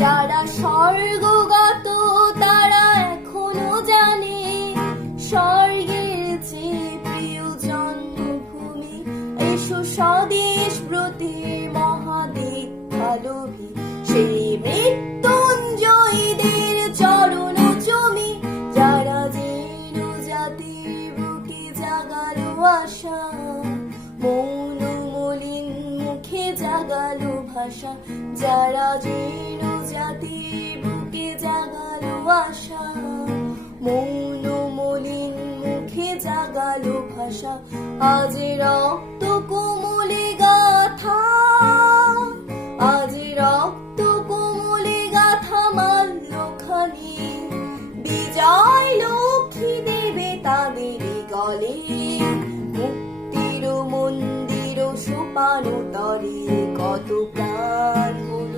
যারা স্বর্গগত তারা এখনো জানে স্বর্গের চেয়ে প্রিয় জন্মভূমি। এসো স্বদেশ ব্রতে মহাদীক্ষালোভী, সেই মৃত্যুঞ্জয়ীদের চরণ চুমি। যারা জীর্ণ জাতির বুকে জাগালো আশা, মৌন মলিন মুখে জাগালো ভাষা। যারা জীর্ণ জাতির বুকে জাগালো আশা, মৌন মলিন মুখে জাগালো ভাষা। আজ রক্ত কোমলে গাথা, আজ রক্ত কোমলে গাথা মাল্যখানি। বিজয় লক্ষ্মী দেবে তাদের গলে, মুক্তির মন্দির সোপান তরে কত